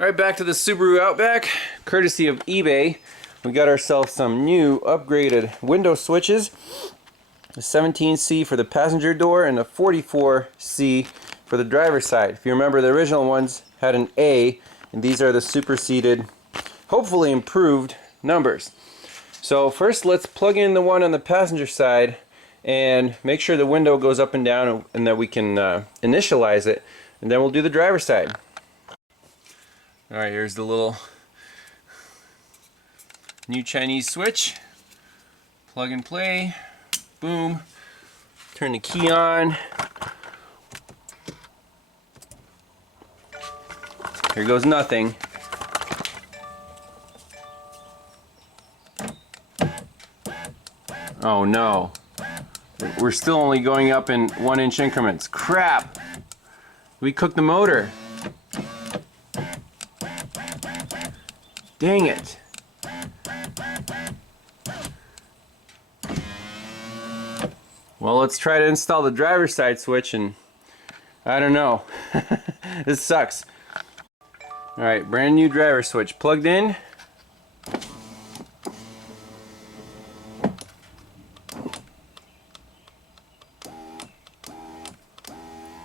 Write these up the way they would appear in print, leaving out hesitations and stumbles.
Alright, back to the Subaru Outback, courtesy of eBay. We got ourselves some new upgraded window switches. The 17C for the passenger door and the 44C for the driver's side. If you remember, the original ones had an A, and these are the superseded, hopefully improved numbers. So first let's plug in the one on the passenger side and make sure the window goes up and down and that we can initialize it, and then we'll do the driver's side. Alright, here's the little new Chinese switch. Plug and play. Boom. Turn the key on. Here goes nothing. Oh no. We're still only going up in 1-inch increments. Crap! We cooked the motor. Dang it. Well, let's try to install the driver's side switch, and I don't know. This sucks. Alright, brand new driver switch plugged in.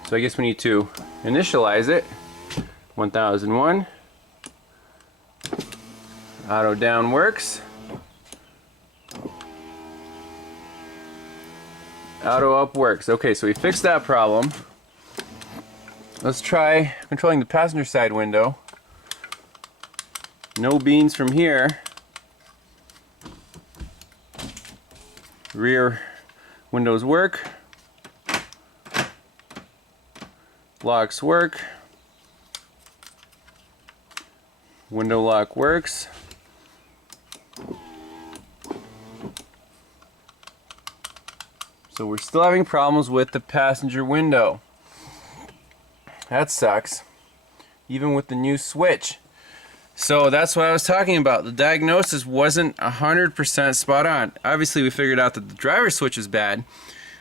So I guess we need to initialize it. 1001. Auto down works. Auto up works. Okay, so we fixed that problem. Let's try controlling the passenger side window. No beans from here. Rear windows work. Locks work. Window lock works. So we're still having problems with the passenger window. That sucks. Even with the new switch. So that's what I was talking about. The diagnosis wasn't 100% spot on. Obviously we figured out that the driver switch is bad,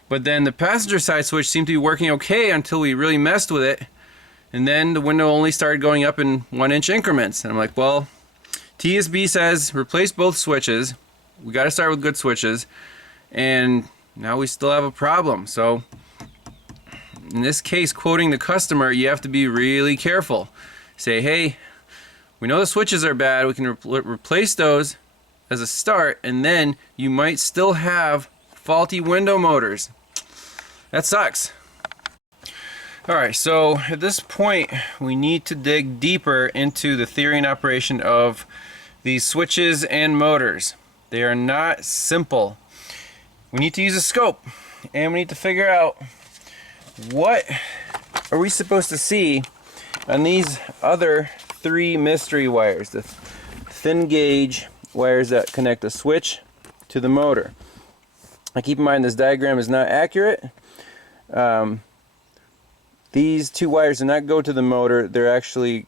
but then the passenger side switch seemed to be working okay until we really messed with it, and then the window only started going up in 1-inch increments. And I'm like, well, TSB says replace both switches. We got to start with good switches, and now we still have a problem. So in this case, quoting the customer, you have to be really careful. Say, hey, we know the switches are bad. We can replace those as a start, and then you might still have faulty window motors. That sucks. Alright, so at this point we need to dig deeper into the theory and operation of these switches and motors. They are not simple. We need to use a scope, and we need to figure out what are we supposed to see on these other 3 mystery wires, the thin gauge wires that connect the switch to the motor. Now keep in mind this diagram is not accurate. These 2 wires do not go to the motor, they're actually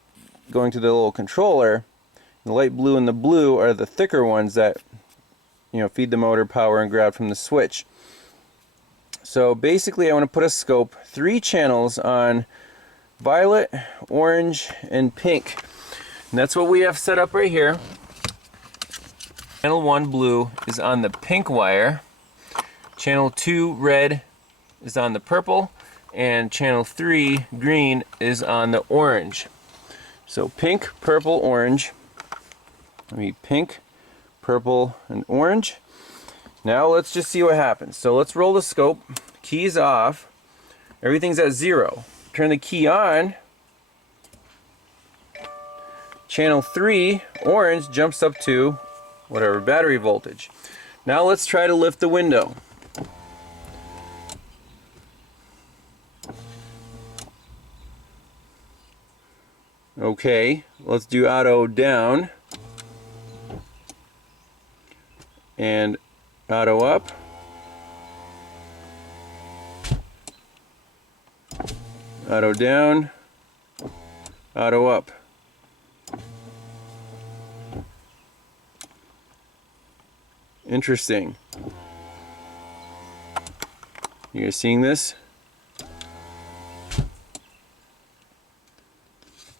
going to the little controller. The light blue and the blue are the thicker ones that, you know, feed the motor power and grab from the switch. So basically I want to put a scope 3 channels on violet, orange, and pink. And that's what we have set up right here. Channel 1 blue is on the pink wire. Channel 2 red is on the purple. And channel 3 green is on the orange. So pink, purple, orange. Let me pink, purple, and orange. Now let's just see what happens. So let's roll the scope. Keys off. Everything's at 0. Turn the key on. Channel 3 orange jumps up to whatever battery voltage. Now let's try to lift the window. Okay, let's do auto down and auto up. Auto down, auto up. Interesting. You guys seeing this?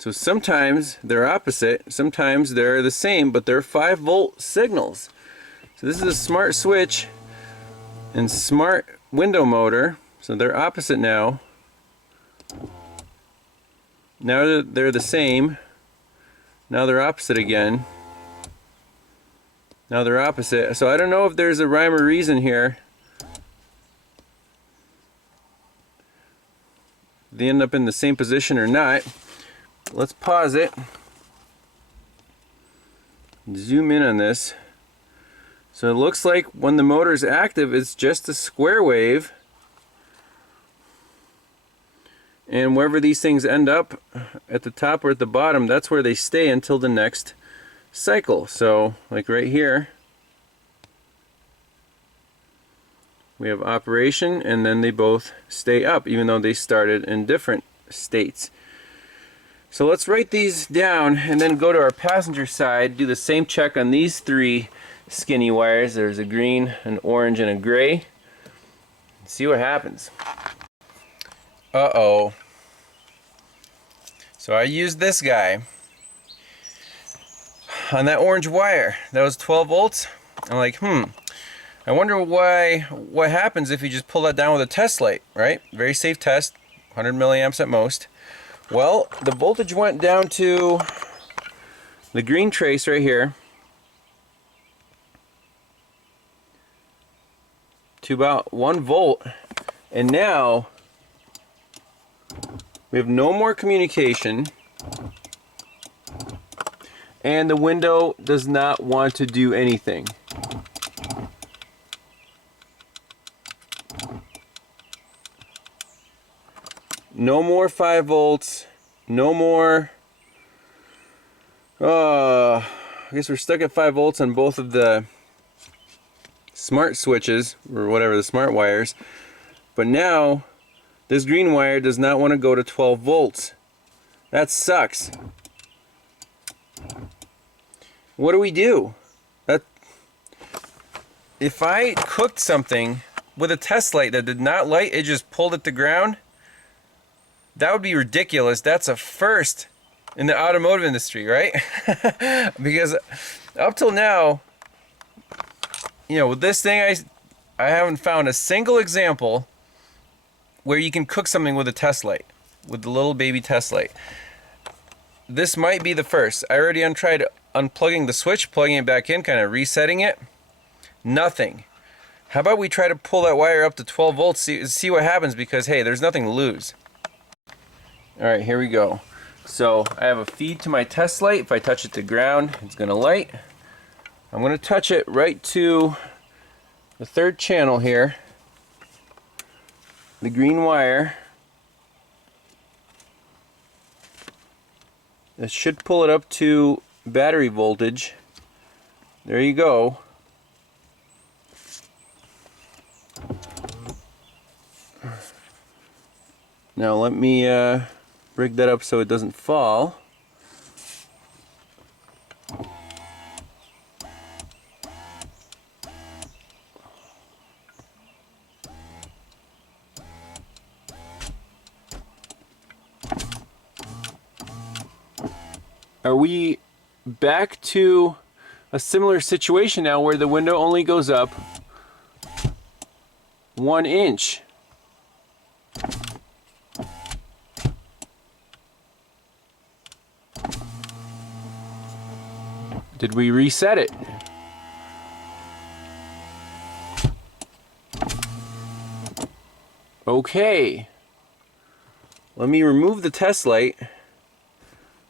So sometimes they're opposite, sometimes they're the same, but they're 5-volt signals. So this is a smart switch and smart window motor, so they're opposite now. Now they're the same. Now they're opposite again. Now they're opposite. So I don't know if there's a rhyme or reason here. They end up in the same position or not. Let's pause it. Zoom in on this. So it looks like when the motor is active, it's just a square wave. And wherever these things end up, at the top or at the bottom, that's where they stay until the next cycle. So like right here, we have operation, and then they both stay up even though they started in different states. So let's write these down and then go to our passenger side, do the same check on these 3 skinny wires. There's a green, an orange, and a gray. See what happens. Uh-oh. So I used this guy on that orange wire. That was 12 volts. I'm like, I wonder what happens if you just pull that down with a test light, right? Very safe test, 100 milliamps at most. Well, the voltage went down to the green trace right here to about 1 volt, and now we have no more communication, and the window does not want to do anything. No more 5 volts, no more, I guess we're stuck at 5 volts on both of the smart switches, or whatever, the smart wires. But now, this green wire does not want to go to 12 volts. That sucks. What do we do? If I cooked something with a test light that did not light, it just pulled it to ground, that would be ridiculous. That's a first in the automotive industry, right? Because up till now, you know, with this thing, I haven't found a single example where you can cook something with a test light, with the little baby test light. This might be the first. I already tried unplugging the switch, plugging it back in, kind of resetting it. Nothing. How about we try to pull that wire up to 12 volts, see what happens, because hey, there's nothing to lose. Alright, here we go. So I have a feed to my test light. If I touch it to ground, it's going to light. I'm going to touch it right to the 3rd channel here, the green wire. This should pull it up to battery voltage. There you go. Now let me rig that up so it doesn't fall. Are we back to a similar situation now where the window only goes up 1 inch? Did we reset it? Okay. Let me remove the test light.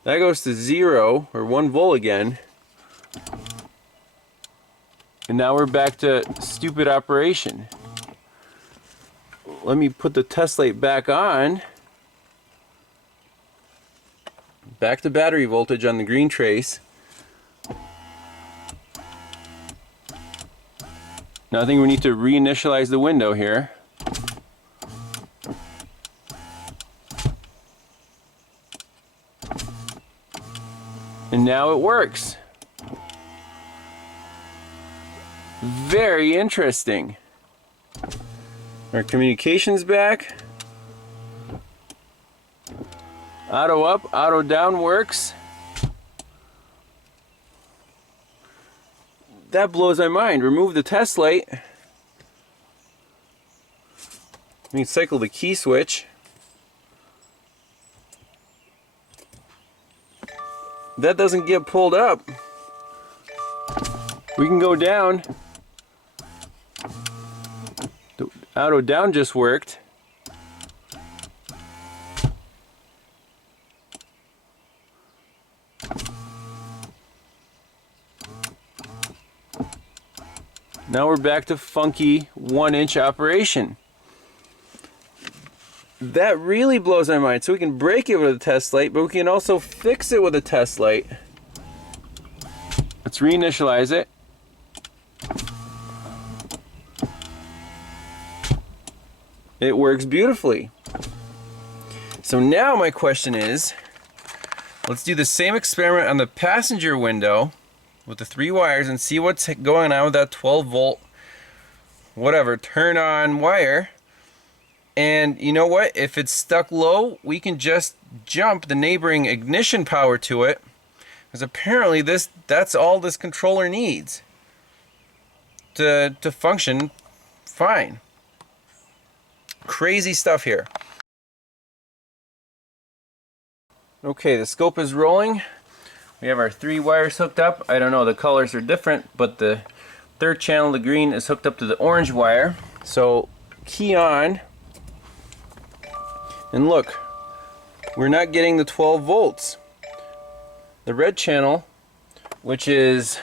That goes to 0 or 1 volt again. And now we're back to stupid operation. Let me put the test light back on. Back to battery voltage on the green trace. Now I think we need to reinitialize the window here. And now it works. Very interesting. Our communication's back. Auto up, auto down works. That blows my mind. Remove the test light. We can cycle the key switch. That doesn't get pulled up. We can go down. The auto down just worked. Now we're back to funky 1-inch operation. That really blows my mind. So we can break it with a test light, but we can also fix it with a test light. Let's reinitialize it. It works beautifully. So now my question is, let's do the same experiment on the passenger window with the 3 wires and see what's going on with that 12 volt, whatever, turn on wire. And you know what? If it's stuck low, we can just jump the neighboring ignition power to it, because apparently that's all this controller needs to function fine. Crazy stuff here. Okay, the scope is rolling. We have our 3 wires hooked up. I don't know, the colors are different, but the 3rd channel, the green, is hooked up to the orange wire. So key on. And look, we're not getting the 12 volts. The red channel, which is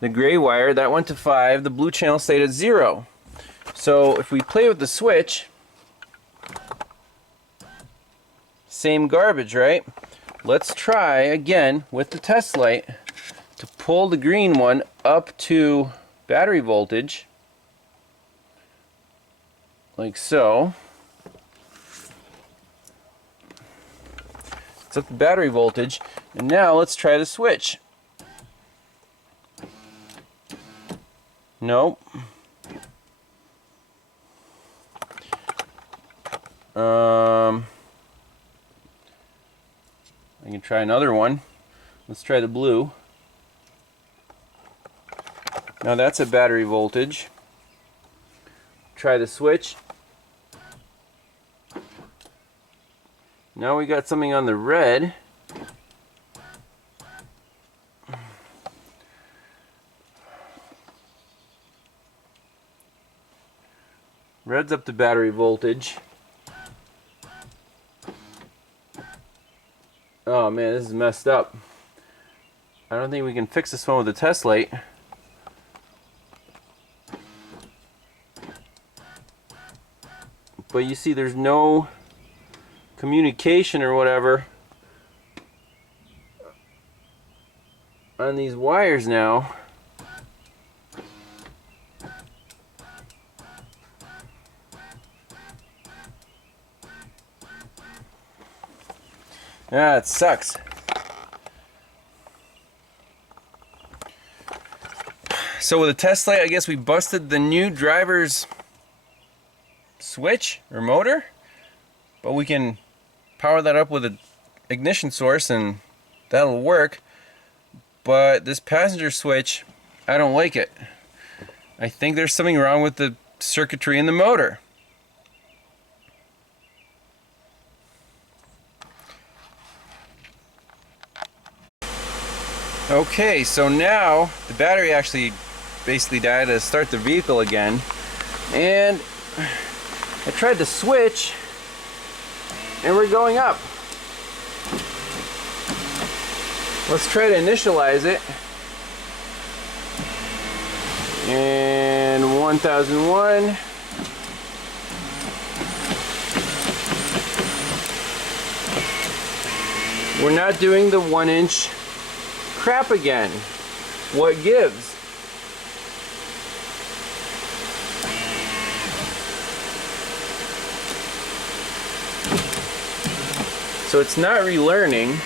the gray wire, that went to 5. The blue channel stayed at 0. So if we play with the switch, same garbage, right? Let's try again with the test light to pull the green one up to battery voltage, like so. It's up to battery voltage, and now let's try the switch. Nope. I can try another one. Let's try the blue. Now that's a battery voltage. Try the switch. Now we got something on the red. Red's up to battery voltage. Oh man, this is messed up. I don't think we can fix this one with a test light. But you see there's no communication or whatever on these wires now. Yeah, it sucks. So with a test light, I guess we busted the new driver's switch or motor, but we can power that up with an ignition source and that'll work. But this passenger switch, I don't like it. I think there's something wrong with the circuitry in the motor. Okay, so now the battery actually basically died to start the vehicle again, and I tried to switch and we're going up. Let's try to initialize it. And 1001. We're not doing the 1-inch crap again. What gives? So it's not relearning.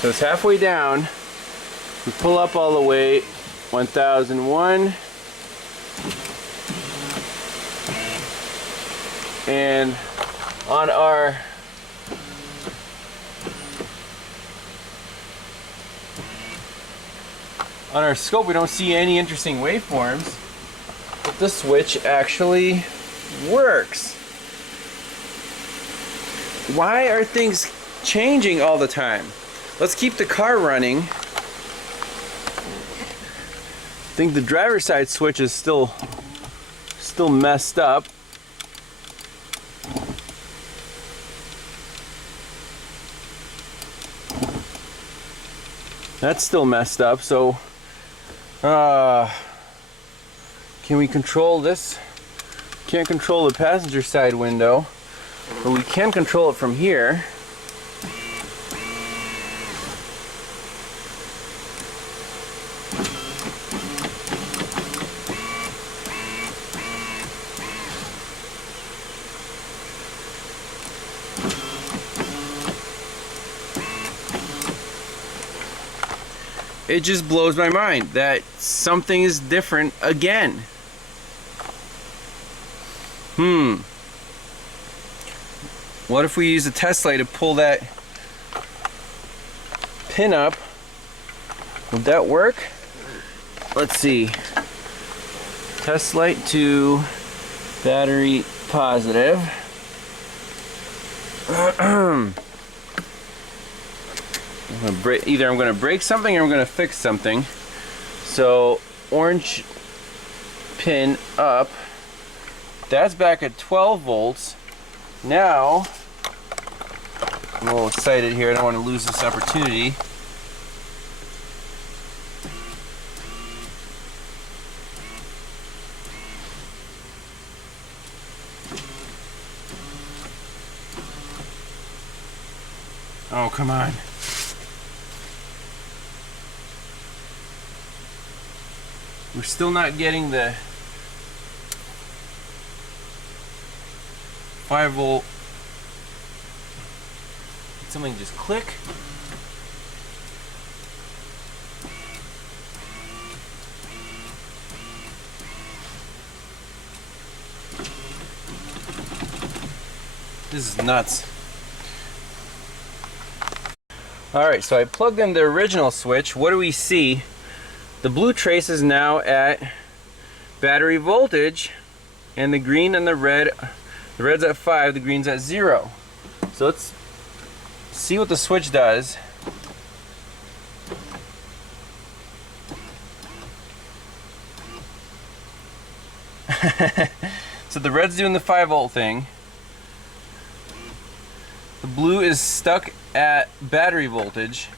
So it's halfway down. We pull up all the way. 1001. And on our scope, we don't see any interesting waveforms, but the switch actually works. Why are things changing all the time? Let's keep the car running. I think the driver's side switch is still messed up. That's still messed up, so can we control this? Can't control the passenger side window, but we can control it from here. It just blows my mind that something is different again. What if we use a test light to pull that pin up? Would that work? Let's see. Test light to battery positive. Either I'm going to break something or I'm going to fix something. So orange pin up. That's back at 12 volts. Now, I'm a little excited here. I don't want to lose this opportunity. Oh, come on. We're still not getting the 5 volt. Did something just click? This is nuts. Alright, so I plugged in the original switch. What do we see? The blue trace is now at battery voltage, and the green and the red's at 5, the green's at 0. So let's see what the switch does. So the red's doing the 5 volt thing. The blue is stuck at battery voltage.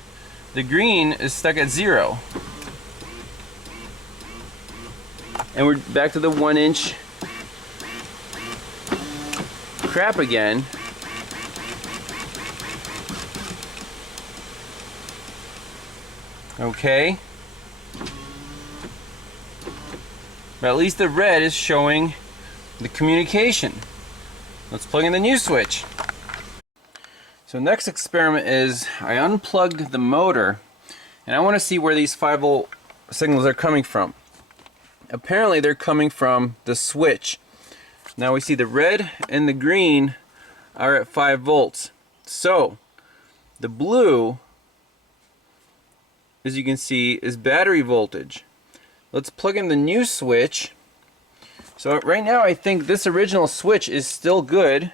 The green is stuck at 0. And we're back to the 1-inch crap again. Okay. But at least the red is showing the communication. Let's plug in the new switch. So next experiment is I unplugged the motor and I want to see where these 5 volt signals are coming from. Apparently they're coming from the switch. Now we see the red and the green are at 5 volts. So the blue, as you can see, is battery voltage. Let's plug in the new switch. So right now I think this original switch is still good.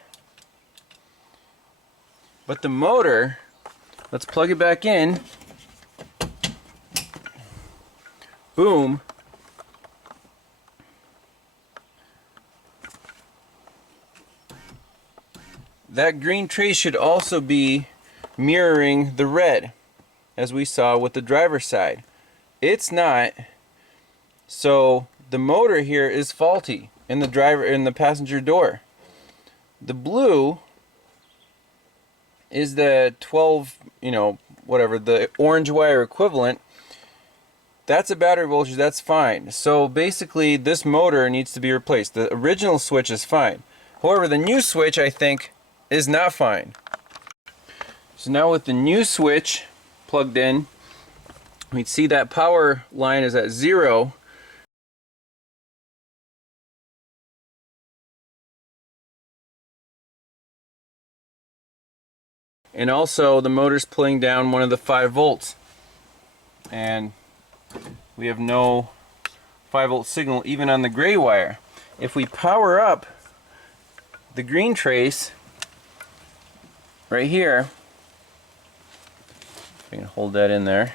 But the motor, let's plug it back in. Boom. That green trace should also be mirroring the red, as we saw with the driver's side. It's not. So the motor here is faulty in the passenger door. The blue is the 12, whatever, the orange wire equivalent. That's a battery voltage, that's fine. So basically this motor needs to be replaced. The original switch is fine. However, the new switch, I think, is not fine. So now with the new switch plugged in, we'd see that power line is at 0. And also the motor's pulling down one of the 5 volts. And we have no 5-volt signal even on the gray wire. If we power up the green trace right here, if I can hold that in there.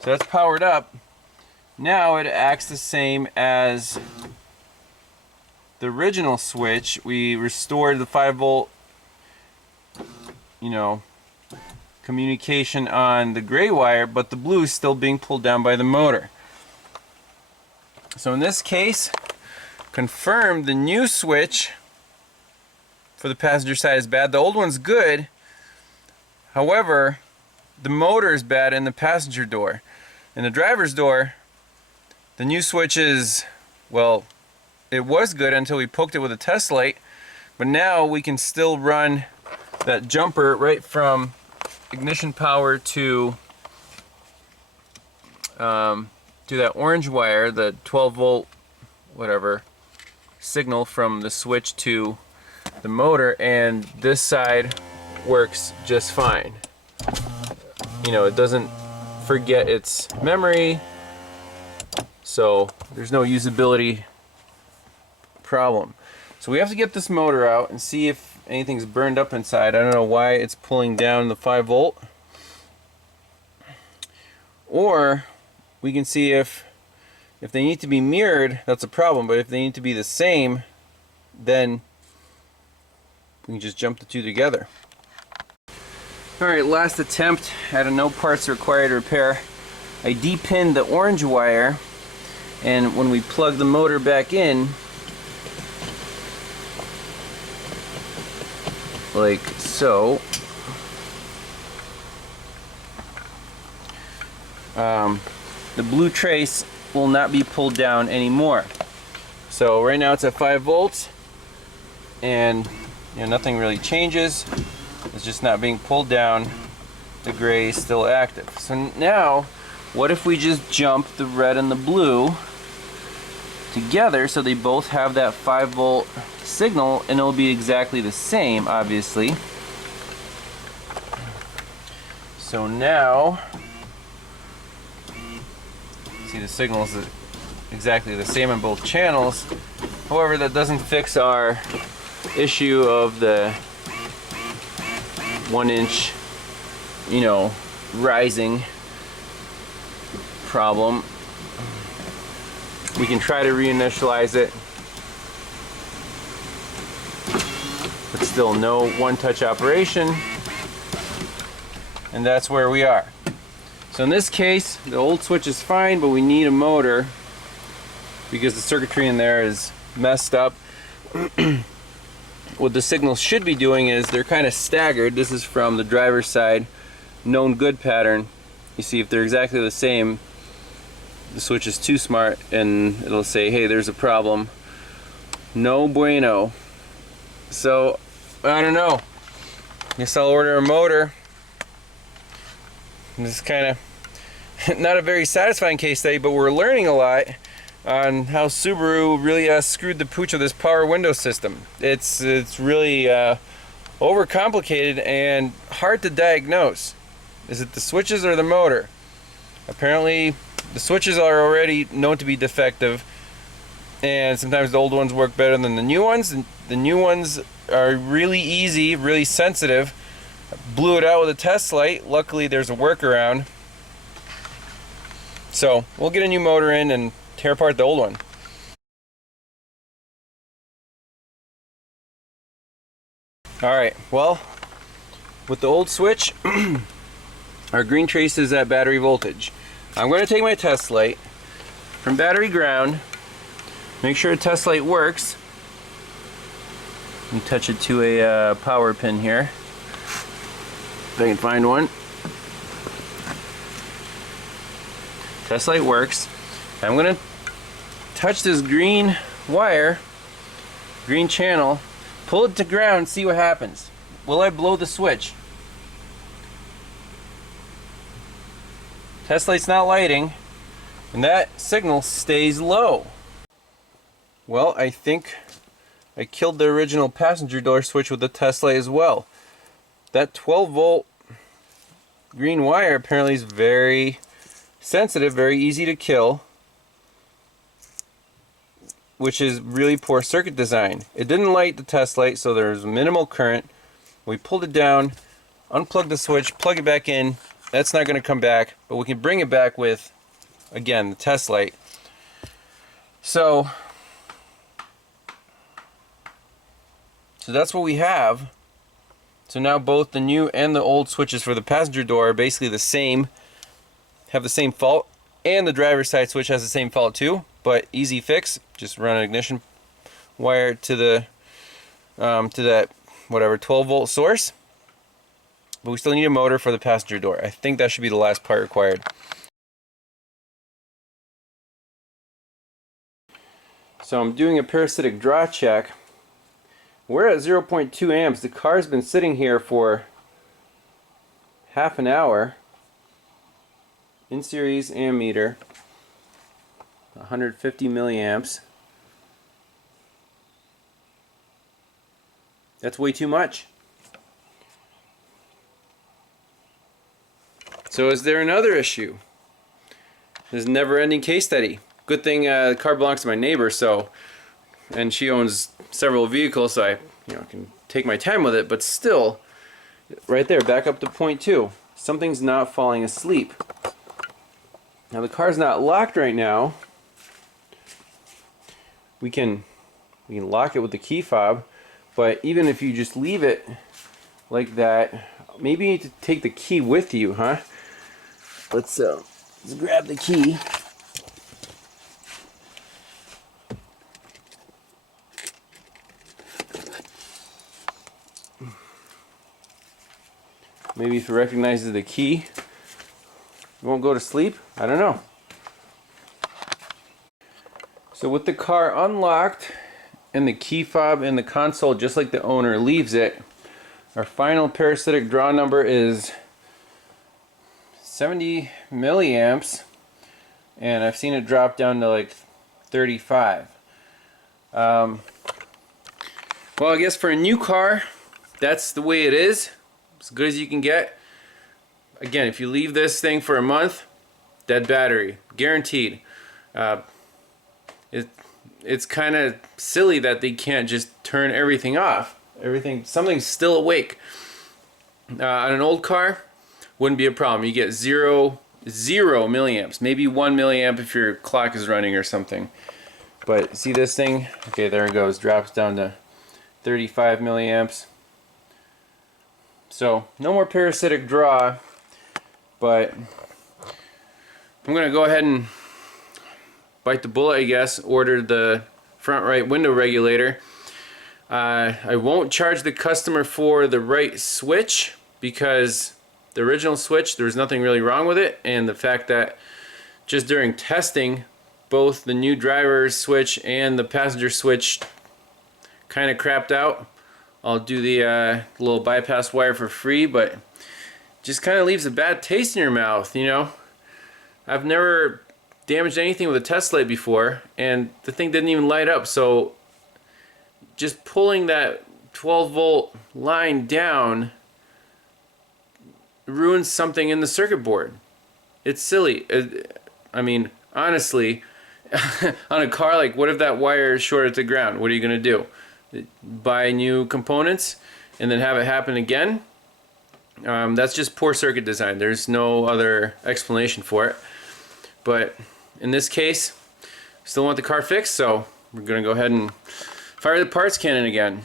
So that's powered up. Now it acts the same as the original switch. We restored the 5-volt, communication on the gray wire, but the blue is still being pulled down by the motor. So in this case, confirmed the new switch for the passenger side is bad. The old one's good. However, the motor is bad in the passenger door. In the driver's door, the new switch is, well, it was good until we poked it with a test light, but now we can still run that jumper right from ignition power to that orange wire, the 12-volt whatever signal from the switch to the motor, and this side works just fine. It doesn't forget its memory, so there's no usability problem. So we have to get this motor out and see if anything's burned up inside. I don't know why it's pulling down the 5-volt. Or we can see if they need to be mirrored, that's a problem, but if they need to be the same, then we can just jump the two together. Alright, last attempt at a no parts required repair. I depinned the orange wire, and when we plug the motor back in, like so, the blue trace will not be pulled down anymore. So right now it's at 5 volts, and nothing really changes. It's just not being pulled down. The gray is still active. So now, what if we just jump the red and the blue together so they both have that 5-volt signal, and it'll be exactly the same, obviously. So now, see, the signal is exactly the same in both channels. However, that doesn't fix our issue of the 1-inch, rising problem. We can try to reinitialize it, but still no one-touch operation, and that's where we are. So in this case, the old switch is fine, but we need a motor because the circuitry in there is messed up. What the signals should be doing is they're kind of staggered. This is from the driver's side, known good pattern. You see, if they're exactly the same, the switch is too smart and it'll say, hey, there's a problem. No bueno. So, I don't know. Guess I'll order a motor. This is kind of not a very satisfying case study, but we're learning a lot on how Subaru really screwed the pooch of this power window system. It's really overcomplicated and hard to diagnose. Is it the switches or the motor? Apparently the switches are already known to be defective, and sometimes the old ones work better than the new ones. The new ones are really easy, really sensitive. I blew it out with a test light. Luckily there's a workaround. So we'll get a new motor in and tear apart the old one. Alright, well, with the old switch, our green trace is at battery voltage. I'm going to take my test light from battery ground, make sure the test light works, and touch it to a power pin here, if I can find one. Test light works. I'm going to touch this green wire, green channel, pull it to ground and see what happens. Will I blow the switch? Test light's not lighting, and that signal stays low. Well, I think I killed the original passenger door switch with the test light as well. That 12 volt green wire apparently is very sensitive, very easy to kill, which is really poor circuit design. It didn't light the test light, so there's minimal current. We pulled it down, unplugged the switch, plug it back in. That's not going to come back, but we can bring it back with, again, the test light. So that's what we have. So now both the new and the old switches for the passenger door are basically the same, have the same fault, and the driver's side switch has the same fault too, but easy fix. Just run an ignition wire to the to that whatever 12 volt source. But we still need a motor for the passenger door. I think that should be the last part required. So I'm doing a parasitic draw check. We're at 0.2 amps. The car's been sitting here for half an hour. In series ammeter, 150 milliamps. That's way too much. So is there another issue? This is a never-ending case study. Good thing the car belongs to my neighbor, so, and she owns several vehicles, so I can take my time with it. But still, right there, back up to point 2. Something's not falling asleep. Now the car's not locked right now. We can lock it with the key fob, but even if you just leave it like that, maybe you need to take the key with you, huh? Let's grab the key. Maybe if it recognizes the key, it won't go to sleep. I don't know. So with the car unlocked and the key fob in the console just like the owner leaves it, our final parasitic draw number is 70 milliamps, and I've seen it drop down to like 35. Well, I guess for a new car, that's the way it is. As good as you can get. Again, if you leave this thing for a month, dead battery, guaranteed. It's kind of silly that they can't just turn everything off. Something's still awake. On an old car, wouldn't be a problem. You get zero milliamps, maybe 1 milliamp if your clock is running or something. But see this thing? Okay, there it goes. Drops down to 35 milliamps. So no more parasitic draw, but I'm gonna go ahead and bite the bullet, I guess. Order the front right window regulator. I won't charge the customer for the right switch because the original switch, there was nothing really wrong with it, and the fact that just during testing, both the new driver's switch and the passenger switch kind of crapped out. I'll do the little bypass wire for free, but just kind of leaves a bad taste in your mouth, you know. I've never damaged anything with a test light before, and the thing didn't even light up, so just pulling that 12 volt line down ruins something in the circuit board. It's silly. I mean, honestly, on a car, like, what if that wire is shorted to ground? What are you going to do? Buy new components and then have it happen again? That's just poor circuit design. There's no other explanation for it. But in this case, still want the car fixed, so we're going to go ahead and fire the parts cannon again.